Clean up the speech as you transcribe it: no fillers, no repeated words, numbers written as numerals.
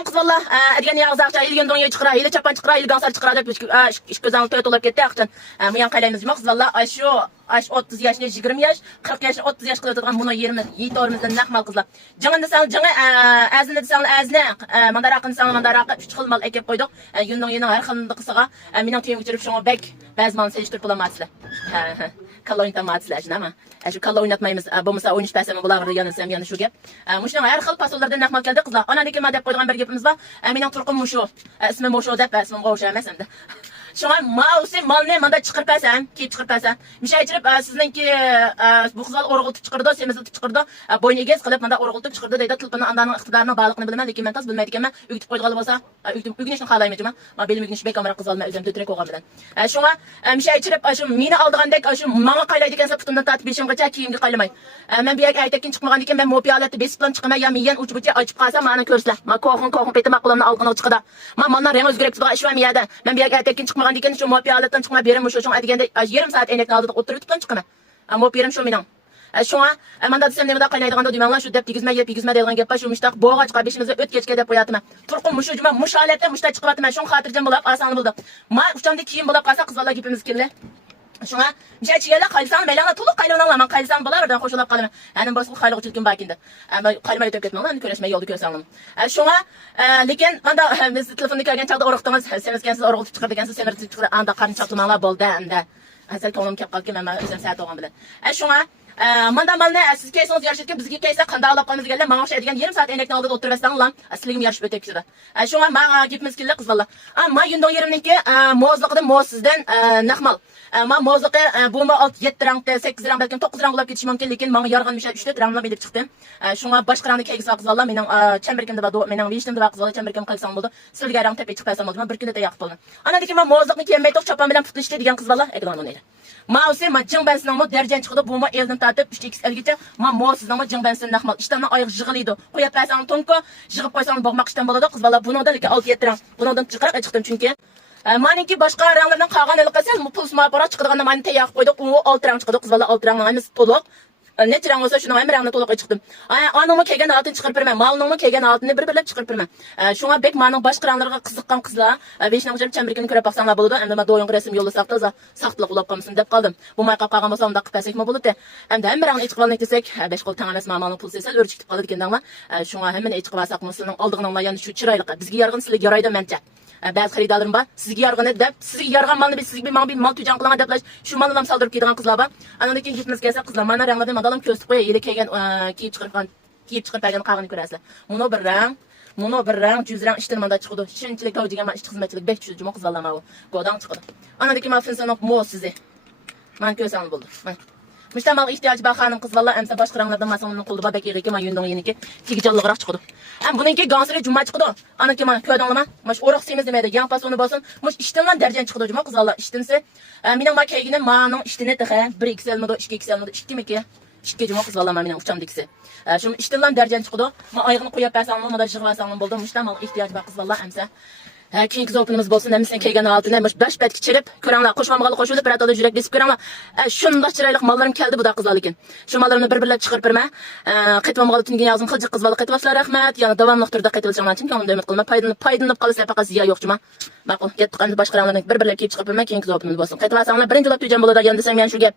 Şundan kız valla ergen yağızakça ilgen donya çıkıra, ile çapan çıkıra, ile gansar çıkıra da iş gözanlı töt olap ketdi akçan. Bu yan qaylayımız kız valla aş 30 yaşına 20 yaş, 40 yaşına 30 yaş kılıtırgan bunu 20 yiğit orimizden nakmal kızlar. Жаңа desang жаңа әзіне desang әзіне, мандарақын desang мандарақы 3 xil mal ekip koyduk. Юнның еның әр xilinde qısığa менің түйім көтеріп şoňa bek bəzi malını seçtirip bulamazsızlar. Kalla oynatmazsızlar şuna ama. Şu kalla oynatmayımız, bulmasa oynuş bəsəmi bulağırdı yanılsam yanı şu gep. Muşun hər xil pasollardan nakmal geldi kızlar. Ana deki ma dep koyduğum bir gepimiz var. Mening turqum muşu, ismim muşu dep, ismim qo'sha emas endi. Şuna malni manda chiqirpasan, ki chiqirpasan. Mishay chirib sizningki bu qizlar o'rg'iltib chiqirdi, semiziltib chiqirdi, bo'yni egaz qilib manda o'rg'iltib chiqirdi deydi. Tilpini andaning iqtidorining baliqini bilaman, lekin men tas bilmaydi ekanman. O'gitib qo'ydigan bo'lsa, o'ginishni xohlaymayman. Men belim o'ginish bek amroq qizalma o'zim to'tirek qo'ygan bilan. Şuna mishay chirib shu meni oldigandek shu menga qaylaydi ekansa putimdan tatib beshimgacha kiyimga qaylamay. Men bu yerga aytakin chiqmagan ekan, men mopi holatda bes bilan chiqamay, ya men uch-bucha ochib qolsa, meni ko'rslar. Men qo'g'in qetib qo'limni olqini chiqadi. Men mandan rang o'zgarib turgan ish vermayadi. Men bu yerga aytakin chiqmagan ekan, shu mopi holatdan chiqmay berim shu deganda yarim soat enakni oldida o'tirib turib chiqaman. Mopi berim shu mening. Şuna manda desem nemada qaynaydiganda deymanlar, shu deb tegizma yeb tegizma deydigan gap shu mushtaq bo'g'a chiqib beshimizga o't kechga deb qo'yatman. Turqum mushu juma mush holatda mushta chiqyapman. Shun xotirjam bo'lib oson bo'ldi. Men uchamda kiyim bo'lib qolsa qizlar gapimiz keldi. Şuna mishachiyalar qaysan melana to'liq qaylanlar, men qaysan bo'lardan qo'shilib qolaman. Anim boshqa qayliq chilkin bakindi. Men qaymay o'tib ketmanlar, ko'rishmay yo'lda ko'rsandim. Şuna lekin manda biz telefonni kelgan chaqda o'roqdingiz, semizgansiz o'roqtib chiqardigansiz, semirtib chiqar, anda qarin chaqtirmalar bo'ldi anda. Asal ko'nglim kelib qolgan, men o'zim saat olgan bilan. Şuna manda malni siz kaysangiz yarashib bizga kaysa qanday olib qolamiz deganlar, menga o'xshaydigan yarim soat enakni oldida o'tirmasdan sizligim yarashib o'tib ketdi. Şuna men gapimiz keldi qizlar. Men yundon yerimniki mozliqdan mozsizdan naqmal. Men mozliqi bu 6-7 rangda, 8 rang balkim 9 rang bo'lib ketishi mumkin, lekin menga yorgan misha 3-4 ranglab edib chiqdim. Şuna boshqa rangni kaysa qizlar, mening chamberkimda va mening vishtimda va qizlar chamberkim qilsam bo'ldi. Sizga rang tepe chiqsam bo'ldi. Men bir kunda tayyoq bo'ldim. Anadagi men mozliqni kiymay to'q chapan bilan putlishdi degan qizlar aytgan uni. Mausi ma jingbansining mo darajan chiqdi, bu mo eldan tatib 3xl gacha ma mosizning mo jingbansin naqmal. Ishdan oyoq yig'iliydi. Qo'yib qo'ysang tonko, yig'ib qo'ysang bog'moq ishdan bo'ladi. Qizlar bundan lekin 6-7 rang. Bundan chiqarib chiqdim chunki meniki boshqa ranglardan qolgan qilsa, puls mapara chiqadigandan meni tayyoq qo'ydik. U 6 rang chiqdi. Qizlar 6 rang emas to'liq. Necha rang bo'lsa shuni ham rangni to'liq chiqdim. Anamni kelgan oltin chiqarib berman. Malni kelgan oltinni bir-birlab chiqarib berman. Shunga bek mening boshqa ranglarga qiziqqan qizlar 5 nang uchun chamberkini ko'rib baqsanglar bo'ladi. Endi men do'yin rasm yo'lda saqtasa, saqtliq bo'lib qolmasin deb qoldim. Bu mayqab qolgan bo'lsa unda qilib bersak bo'ladi. Endi hamma rangni ichib oldik desak, 5 qo'l tang emas, malni pul sesal o'rchitib qoladi ekandinglar. Shunga hammani ichib olsak, sizning oldig'inglar yana shu chiroyli. Bizga yarg'in sizlarga yaraydi mencha. Ba'zi xaridorlarim bor. Sizga yarg'in deb, sizga yarg'an malni biz sizga bir mal tujan qilaman deb shu malni ham soldirib ketgan qizlar bor. Andan keyin gitimiz kelsa qizlar mana ranglardan madalam ko'rsatib qo'y, yili kelgan kiyib chiqib bergan qog'ini ko'rasizlar. Mono bir rang, 100 rang ishtirmanda chiqdi. Shunchalik tavjiga men ish xizmatchilik 500 juma qizlar mana bu. Go'dan chiqdi. Anadagi men finsonoq mo sizni. Men ko'rsam bo'ldi. Müştamal ihtiyoji bor xonim qizlar amsa boshqa ranglardan masalani qo'lda bak yig'iki men yundong yeniki tegijonliqroq chiqdi. Ham buningki gansiri juma chiqdi. Anaki men ko'rdinglarmi? Mush o'roq semiz demaydi, yan pasoni bo'lsin. Mush ishtindan darajan chiqdi juma qizlar. Ishtinsa mening ma keyginim mening ishtini taxa 1xl mi 2xl mi 2 ikki juma qizlar mening uchamdikisi. Shu ishtindan darajan chiqdi. Men oyog'ini qo'yib bersam, mana yig'lasam bo'ldi. Müştamal ihtiyoji bor qizlar amsa. Keyingi zopinimiz bo'lsin, hammasini kelgan altini bash patki chirib, ko'ranglar, qo'shmamag'al qo'shilib, bir atada yurak besib ko'ranglar. Shundoq chiroyli mollarim keldi bu da qizlar lekin. Shu mollarimni bir-birlab chiqarib berma. Qaytmamag'al tungan yozim qiljiq qizlar qaytibasizlar, rahmat. Yana davomli turda qaytibasizlar uchun ko'nglimda umid qilaman. Foydalanib qolsa faqat ziyo yo'qchima. Ma'qul, ketib qanday boshqa ranglarni bir-birlab kelib chiqarib berma, keyingi zopinimiz bo'lsin. Qaytibasizlar, birinchi lab tujan bo'ladi, degan desam, men shu gap.